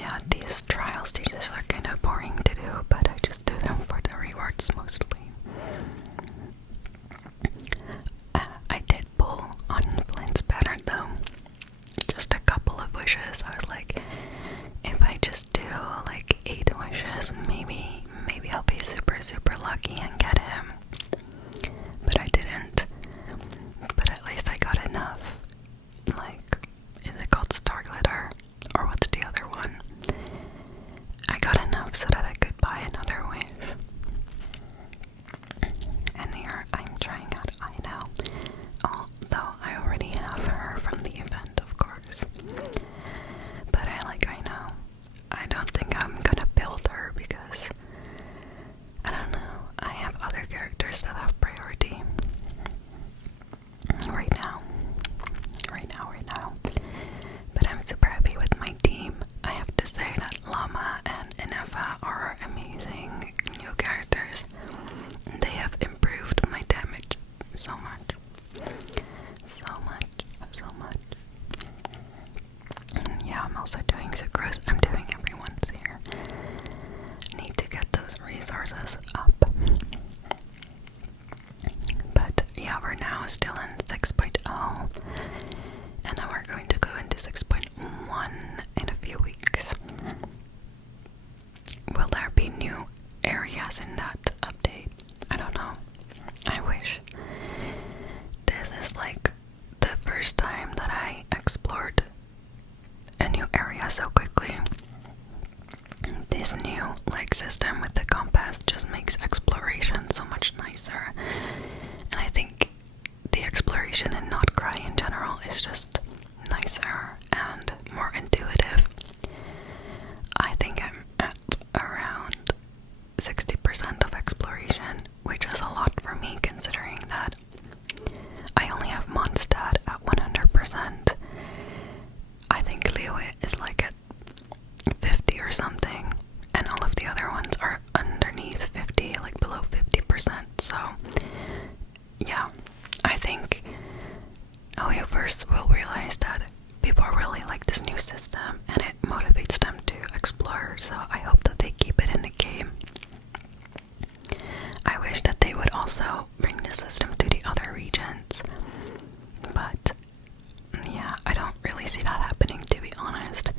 yeah, these trial stages are kind of boring to do, but I just do them for the rewards mostly. I did pull on Flint's pattern though. Just a couple of wishes. I was like, if I just do like 8 wishes, maybe I'll be super lucky and get him. But I didn't. But at least I got enough. Like, is it called Star Glitter? Or what's the other one? I got enough so that I could buy another wish. And here I'm trying out I know. Although I already have her from the event, of course. But I like I know. I don't think I'm gonna build her because I don't know. I have other characters that have priority. Right now. But I'm super happy with my team. I have to say that Llama and Inefa are amazing new characters. They have improved my damage so much. Yeah, I'm also doing Sucrose. I'm doing everyone's here. Need to get those resources up. But yeah, we're now still in 6.0. And now we're going to go into 6.1 in a few weeks. Will there be new areas in that update? I don't know. I wish. This is like the first time that I explored a new area so quickly. This new like system with the compass just makes exploration so much nicer. And I think the exploration in Not Cry in general is just nicer and more intuitive. I think I'm at around 60% of exploration, which is a lot for me considering that I only have Mondstadt at 100%. I think Leo is like at 50 or something, and all of the other ones are underneath 50, like below 50%. So yeah, I think Hoyoverse will realize that people really like this new system and it motivates them to explore, so I hope that they keep it in the game. I wish that they would also bring the system to the other regions, but yeah, I don't really see that happening, to be honest,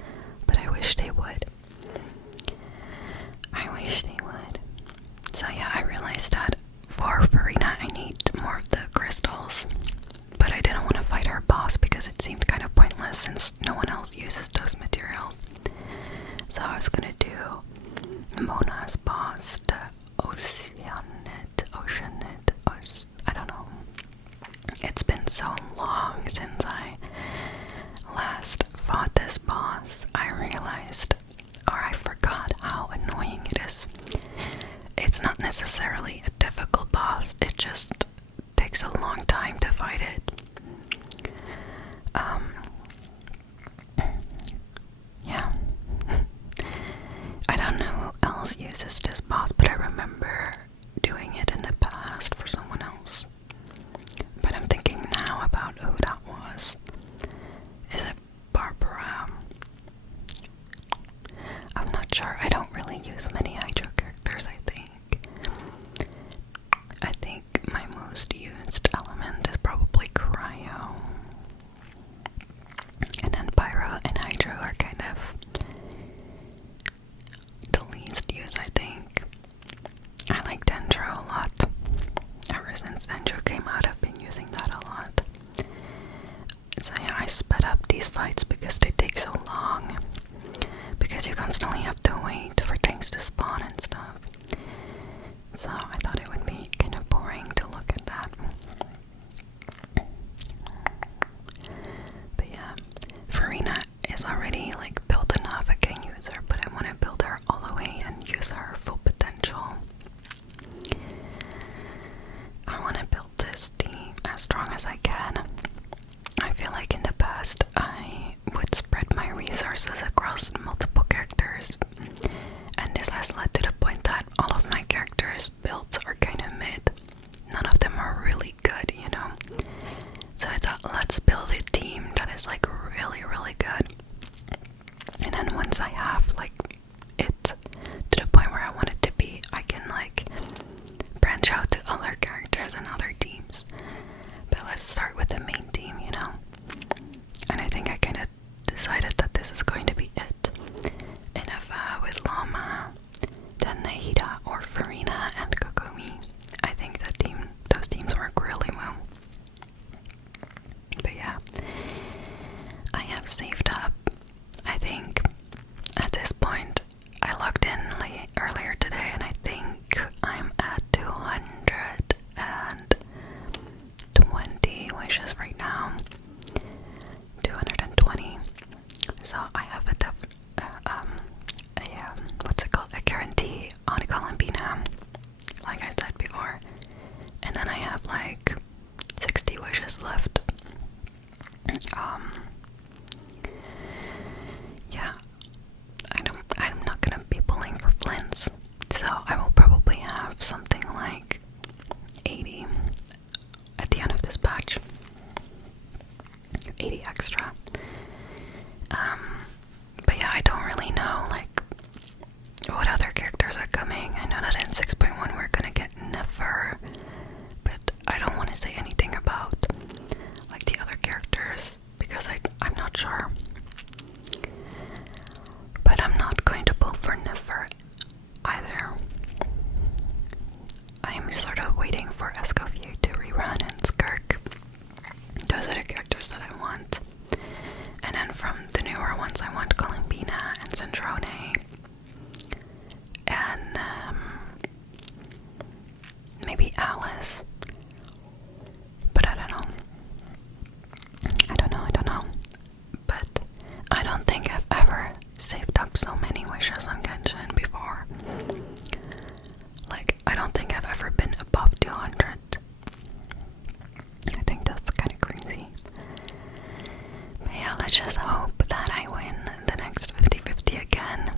but I wish they would. So yeah, I realized that for Furina I need more of the crystals, but I didn't want to fight her boss because it seemed kind of pointless since no one else uses those materials. So I was gonna do Mona's boss, the I don't know. It's been so long since I last fought this boss. I realized, or I forgot how annoying it is. It's not necessarily a difficult boss, it just takes a long time to fight it. Yeah. I don't know who else uses this boss, but I remember doing it in the past for someone else. But I'm thinking now about who that was. Is it Barbara? I'm not sure. I don't really use many Hydro characters, I think. I think my most used element is probably Cryo. And then Pyro and Hydro are kind of the least used, I think. I like Dendro a lot. Ever since Dendro came out, I've been using that a lot. So yeah, I sped up these fights because they take so long. Because you constantly have to wait for things to spawn and stuff. So I thought it would be kind of boring to look at that. But yeah, Furina is already like built enough. I can use her, but I want to build her all the way and use her full potential. I want to build this team as strong as I can. I feel like in the past I would spread my resources across multiple characters, and this has led to the point that all of my characters' builds are kind of mid. None of them are really good, you know? So I thought, let's build a team that is like really good. And then once I have like it to the point where I want it to be, I can like branch out to other characters and other teams. But let's start with the main team, you know? And I think I kind of decided that this is going to be it. And if with Llama, then Nahida or Furina and Kokomi, I think those teams work really well. But yeah, I have saved up. I think at this point, I logged in earlier today, and I think I'm at 220 wishes right now. 220. So I have what's it called? A guarantee on Columbina, like I said before. And then I have like 60 wishes left. Yeah, I'm not gonna be pulling for flints, so I will probably have something like 80 at the end of this batch. 80 extra. But yeah, I don't really know like what other characters are coming. I know that in 6.1 we're gonna get Nefer, but I don't want to say anything about like the other characters because I'm not sure. But I'm not going to pull for Nefer either. I'm sort of waiting for Escoffier to rerun and Skirk. Those are the characters that I want. And then from the newer ones, I want Columbina and Centrone. And maybe Alice. But I don't know. But I don't think I've ever saved up so many wishes on Genshin before. Like, I don't think I've ever been above 200. I think that's kind of crazy. But yeah, let's just hope that I win the next 50-50 again.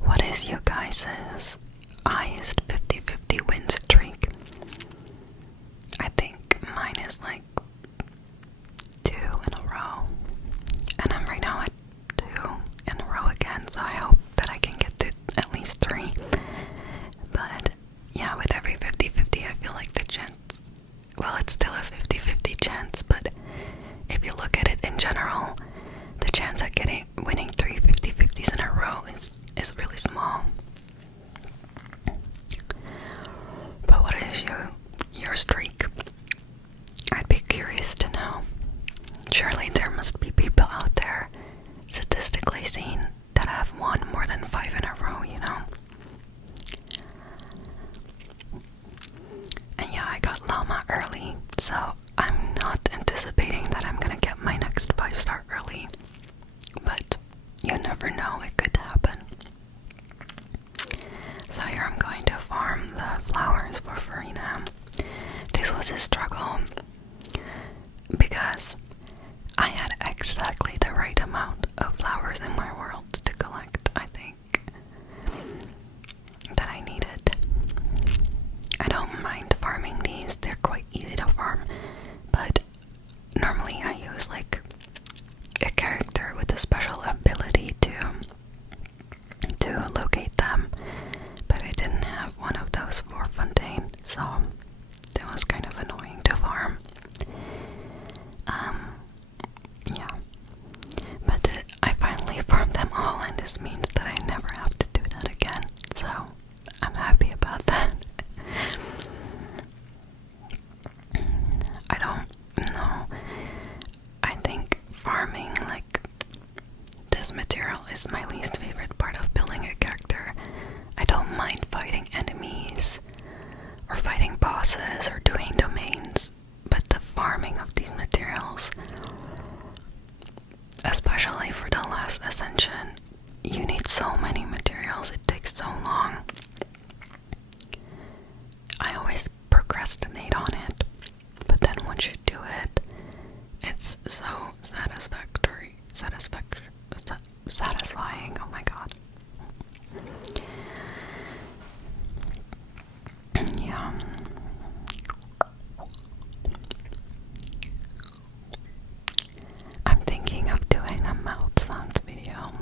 What is you guys' highest 50-50 win streak? I think mine is like 2 in a row. And I'm right now at 2 in a row again, so I hope that I can get to at least 3. But yeah, with every 50-50, I feel like the chance, well, it's still a 50-50 chance, but if you look at it in general, the chance at winning 3 50-50s in a row is really small. But what is your streak? I'd be curious to know. Surely there must be people out there, statistically seen, that have won more than 5 in a row, you know? And yeah, I got Llama early, so I'm not anticipating that I'm gonna get my next 5-star early. But you never know, it could happen. So here I'm going to farm the flowers for Furina. This was a struggle because I had exactly the right amount of flowers in my world to collect, I think, that I needed. I don't mind farming these, they're quite easy to farm, but normally I use like a character with a special ability to locate them, but I didn't have one of those for Fontaine, so that was kind of annoying to farm. Yeah, but I finally farmed them all, and this means that I never have to do that again, so I'm happy about that. I don't know, I think farming like this material is my least favorite part of building a character. I don't mind fighting enemies or fighting bosses or doing domains, but the farming of these materials, especially for the last ascension, you need so many materials, it takes so long. I always procrastinate on it, but then once you do it, it's so satisfying, oh my god. Yeah. I'm thinking of doing a mouth sounds video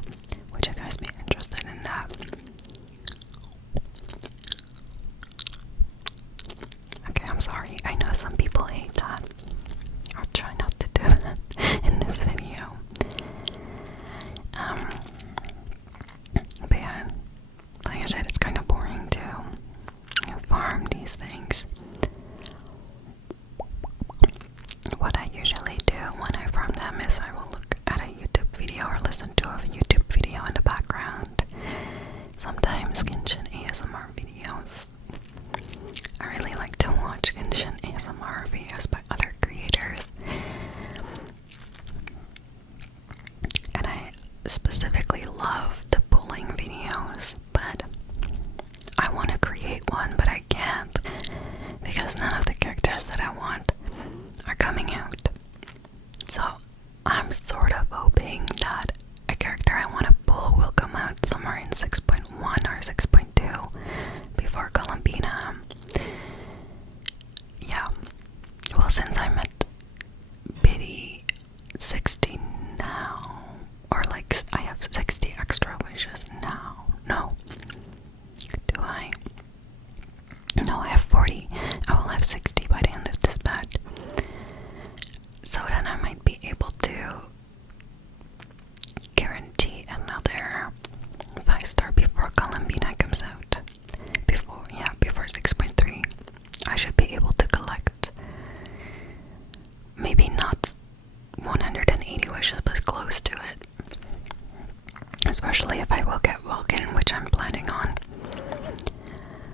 especially if I will get Vulcan, which I'm planning on.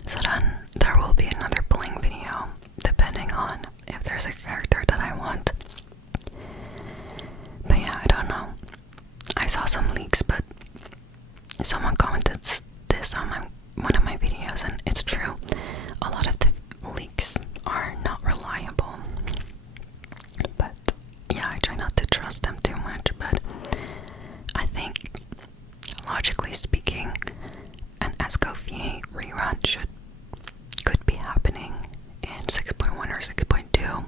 So then there will be another pulling video, depending on if there's a character that I want. But yeah, I don't know. I saw some leaks, but someone commented this on one of my videos, and it's true. A lot of the leaks are not reliable. But yeah, I try not to trust them too much, but I think, logically speaking, an Escoffier rerun could be happening in 6.1 or 6.2.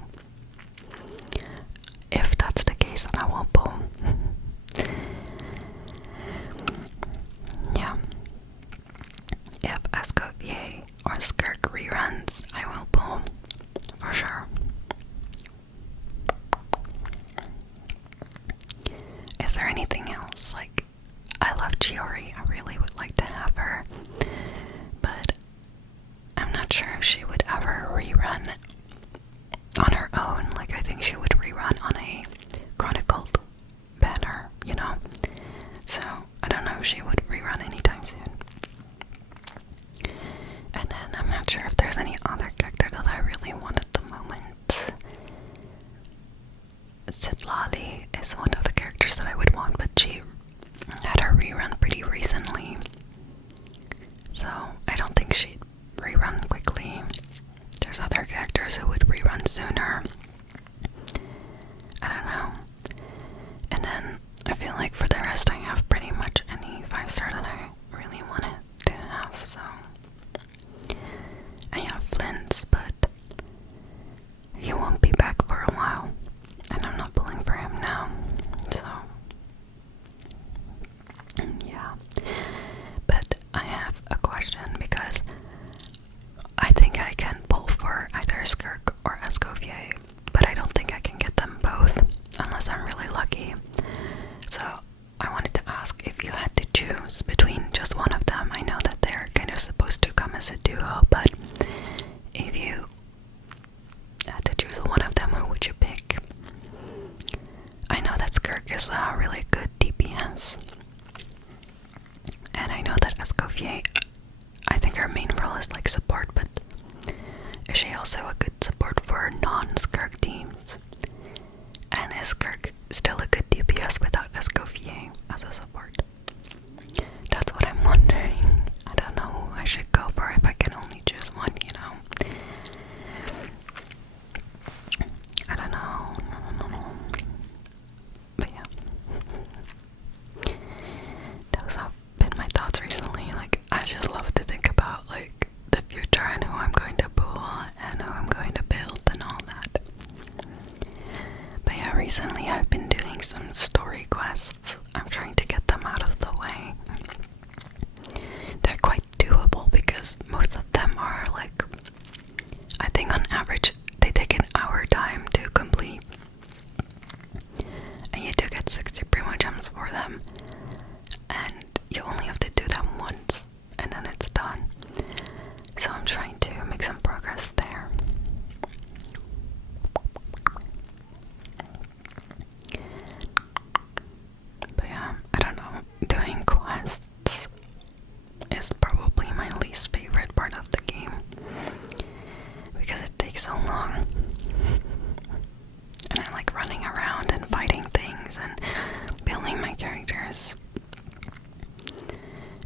If that's the case, then I will pull. Yeah. If Escoffier or Skirk reruns, I will pull for sure. Is there anything else? Like, I love Chiori. I really would like to have her, but I'm not sure if she would ever rerun on her own. Like, I think she would rerun on a chronicled banner, you know? So, I don't know if she would rerun anytime soon. And then, I'm not sure if there's any other character that I really want at the moment. Sitlali is one of the characters that I would want, but she had her rerun pretty recently. So, I don't think she'd rerun quickly. There's other characters who would rerun sooner. I don't know. And then I feel like for the rest I have pretty much any 5-star that I really wanted to have, so I have Flint's, but he won't be back for a while, and I'm not pulling for him now, so yeah. But I have a question, because I think I can pull for either Skirk or Escoffier, but I don't think I can get them both unless I'm really lucky. So I wanted to ask if you had to choose between just one of them. I know that they're kind of supposed to come as a duo, but if you had to choose one of them, who would you pick? I know that Skirk is a really good DPS, and I know that Escoffier, I think her main role is like support, but is she also a good support for non-Skirk teams? And is Skirk still a good DPS without Escoffier as a support? That's what I'm wondering. I don't know who I should go for if I can only choose one, you know? I don't know. But yeah. Those have been my thoughts recently. Like, I just love to think about, like, the future and who I'm going to pull and who I'm going to build and all that. But yeah, recently I've been doing some story quests. I'm trying to get them out of the way. They're quite doable because most of them are like, I think on average they take an hour time to complete, and you do get 60 primo gems for them, and you only have to do them once and then it's done. So I'm trying to make some progress there. But yeah, I don't know, doing quests is probably my least favorite part of the game, because it takes so long, and I like running around and fighting things and building my characters,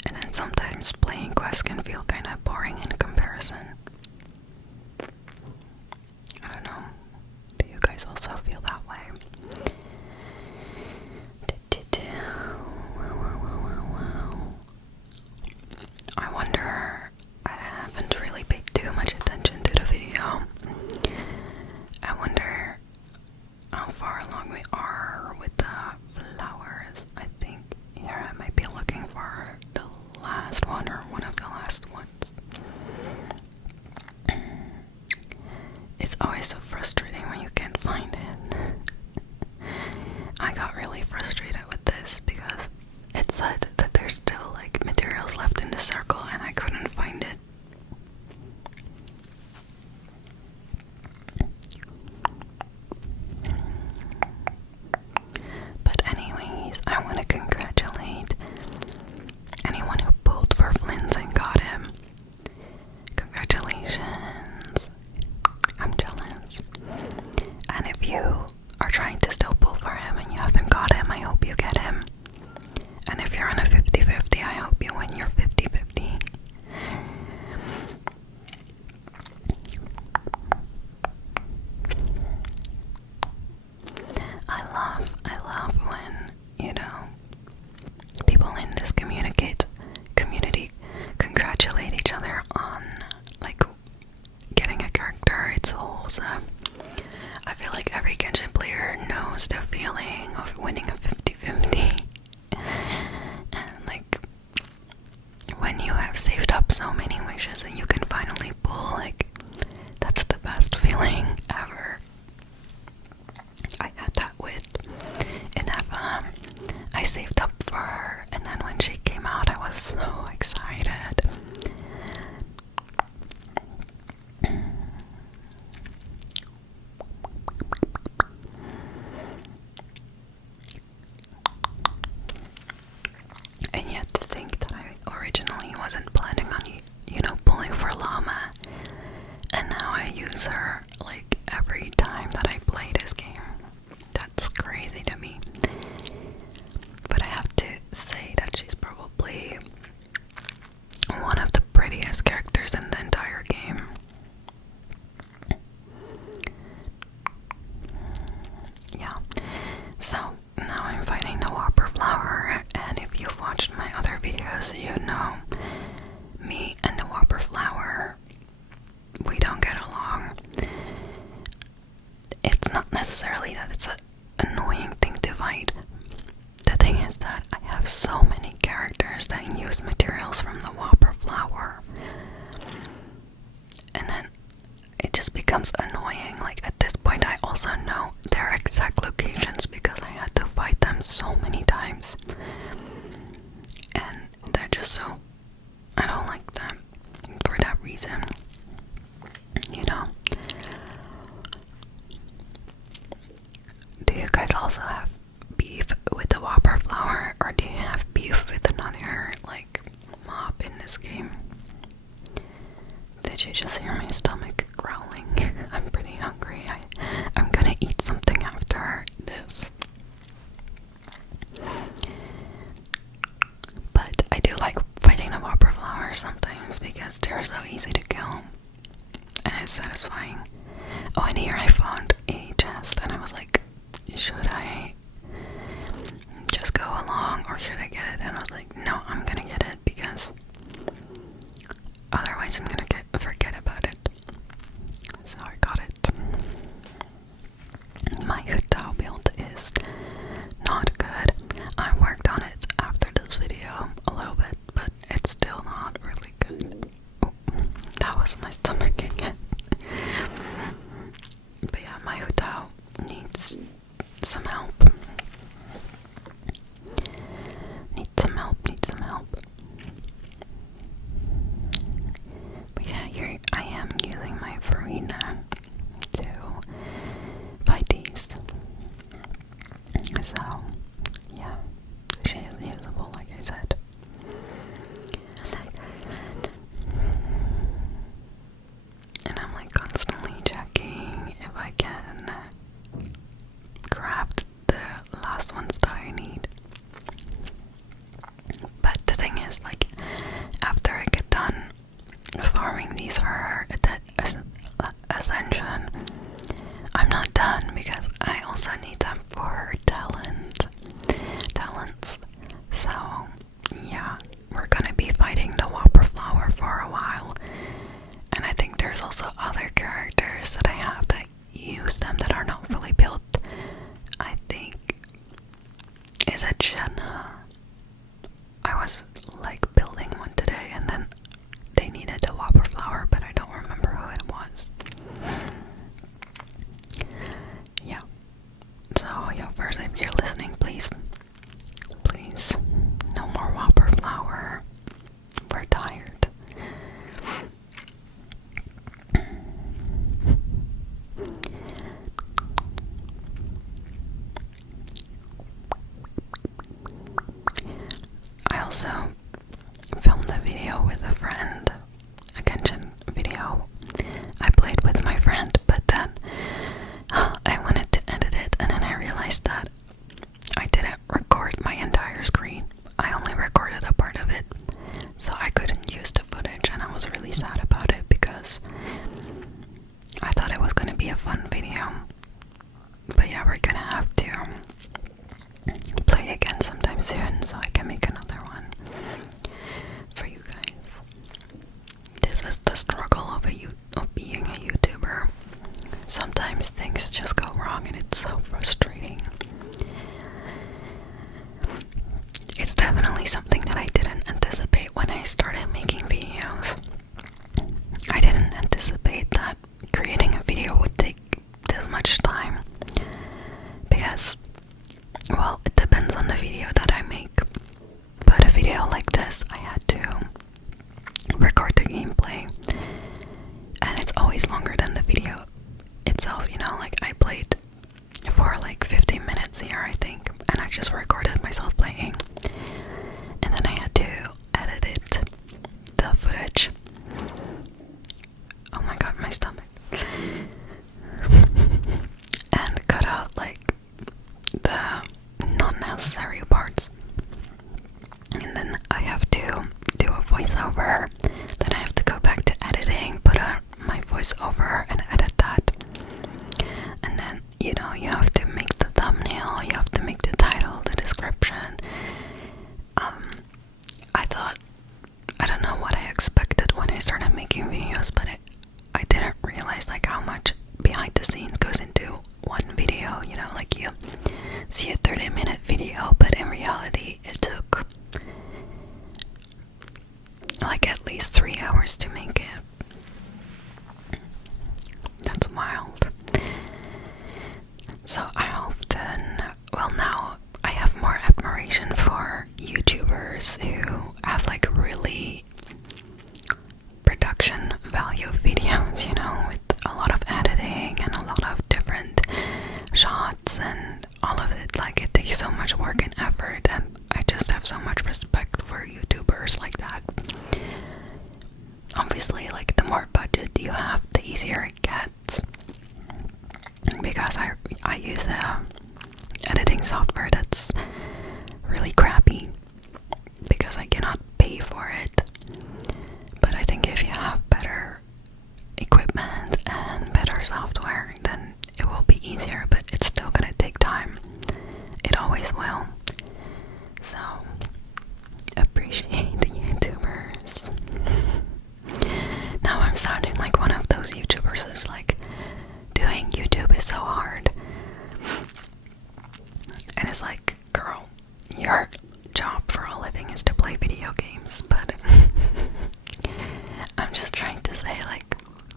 and then sometimes playing quests can feel kind of boring in comparison. I don't know, do you guys also feel that way? I wonder, I haven't really paid too much attention to the video. I wonder how far along we are with the flowers. I think here I might be looking for the last one, or one of the last ones. saved up for her, and then when she came out, I was so excited. And yet to think that I originally wasn't planning on, pulling for Llama, and now I use her like every time that I play this game. That's crazy to me. But I have to say that she's probably one of the prettiest characters in the entire game. Yeah. So now I'm fighting the Whopperflower, and if you've watched my other videos, you know me and the Whopperflower, we don't get along. It's not necessarily that it's an annoying thing to fight. The thing is that I have so many characters that use materials from the Whopperflower, and then it just becomes annoying. Like at this point I also know their exact locations because I had to fight them so many times, and they're just so, I don't like them for that reason, Do you guys also have beef with the Whopperflower, or do you have beef with another mob in this game? Did you just hear my stomach growling? I'm pretty hungry. I'm gonna eat something after this. But I do like fighting the Whopperflower sometimes because they're so easy to kill, and it's satisfying. Oh, and here I found a chest, and I was like, should I just go along or should I get it? And I was like, no, I'm gonna get it because otherwise I'm gonna forget about it. So I got it. My Hutao build is not good. I worked on it after this video a little bit, but it's still not really good. Oh, that was my stomach again. But yeah, my Hutao needs some help. Need some help. But yeah, here I am using my Furina to fight these. So, yeah, she is usable, like I said. And I'm constantly checking if I can craft the last ones that I need. But the thing is, after I get done farming these for her at that ascension, I'm not done because I also need them for her talents. So yeah, we're gonna be fighting the Whopperflower for a while, and I think there's also other characters that I have that use them that are not fully built. I think, is it Jenna? I was building one today, and then they needed a Whopperflower, but I don't remember who it was. Yeah. So yeah, first, if you're listening, please, no more Whopperflower. We're tired. I also filmed a video with a friend, a Genshin video. I played with my friend, but then I wanted to edit it, and then I realized that I didn't record my entire screen. I only recorded a part of it, so I couldn't use the footage, and I was really sad about it because I thought it was going to be a fun video. But yeah, we're gonna have to play again sometime soon so I can make another one for you guys. This is the struggle of being a YouTuber. Sometimes things just go wrong and it's so frustrating. It's definitely something that I didn't anticipate when I started making videos. I didn't anticipate that creating a video would take this much time because, well, it depends on the video that I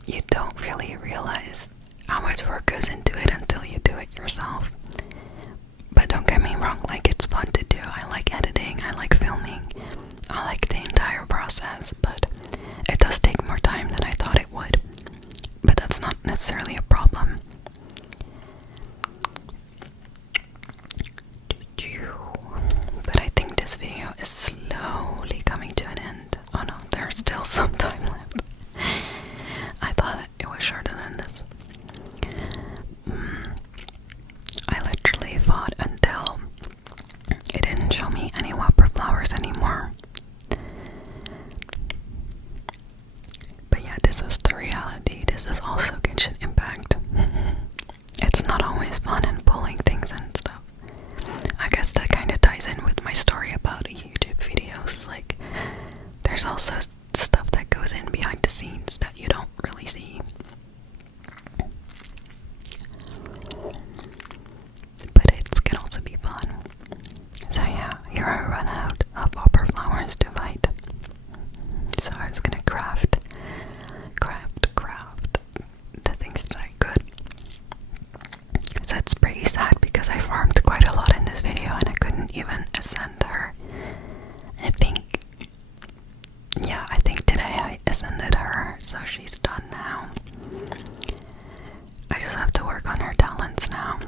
you don't really realize how much work goes into it until you do it yourself. But don't get me wrong, like, it's fun to do. I like editing, I like filming, I like the entire process, but it does take more time than I thought it would. But that's not necessarily a problem. But I think this video is slowly coming to an end. Oh no, there's still some time left. I thought it was shorter than this. I literally fought until it didn't show me any Whopperflowers anymore. But yeah, this is the reality. This is also Genshin Impact. It's not always fun and pulling things and stuff. I guess that kind of ties in with my story about YouTube videos. Like, there's also stuff that goes in behind the scenes that you don't really see. But it can also be fun. So yeah, here I run out of Whopperflowers to fight. So I was gonna craft the things that I could. So it's pretty sad because I farmed quite a lot in this video and I couldn't even ascend her. I think today I ascended her, so she's done now. I just have to work on her talents now.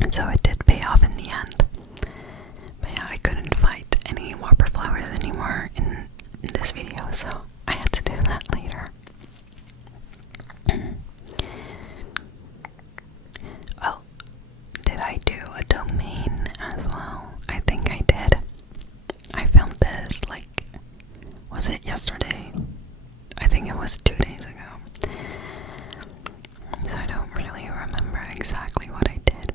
And so it did pay off in the end. But yeah, I couldn't fight any Whopperflowers anymore in this video, so I had to do that later. Well, did I do a domain as well? I think I did. I filmed this, like, was it yesterday? I think it was 2 days ago. So I don't really remember exactly what I did.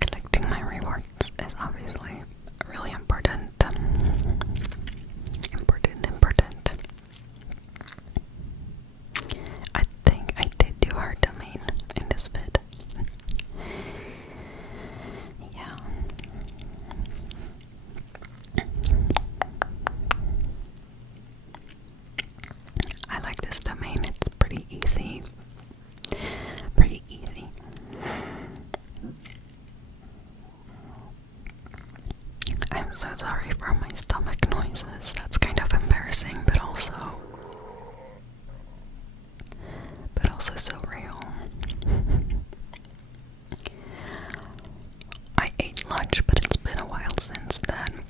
Collecting my rewards is obviously really important. Important. I think I did do our domain in this vid. Yeah. I like this domain, it's pretty easy. I'm so sorry for my stomach noises. That's kind of embarrassing, but also so real. I ate lunch, but it's been a while since then.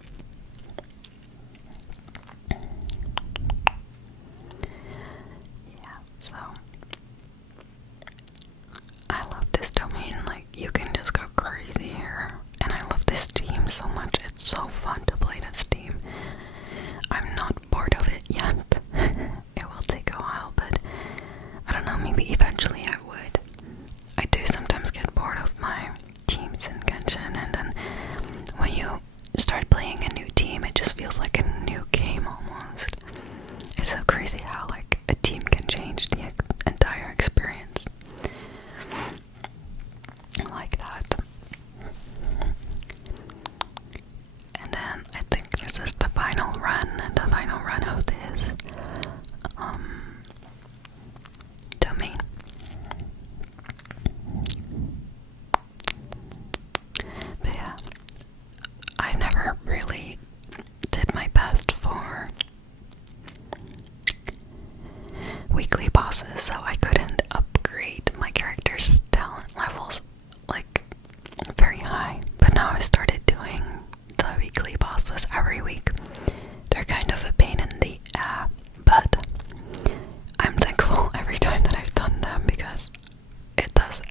Yeah, so I love this domain. Like, you can just go crazy here. And I love this team so much. It's so fun to play this team. I'm not bored of it yet. It will take a while, but I don't know, maybe eventually I would. I do sometimes get bored of my teams in Genshin, and then when you start playing a new team, it just feels like a new game almost. It's so crazy how, like, a team can change the entire experience. Like that. And then I think this is the final run of this domain. But yeah, I never really did my best for weekly bosses, so I couldn't upgrade my character's talent levels like very high. But now I started doing the weekly bosses every week. They're kind of a pain in the ass, but I'm thankful every time that I've done them because it does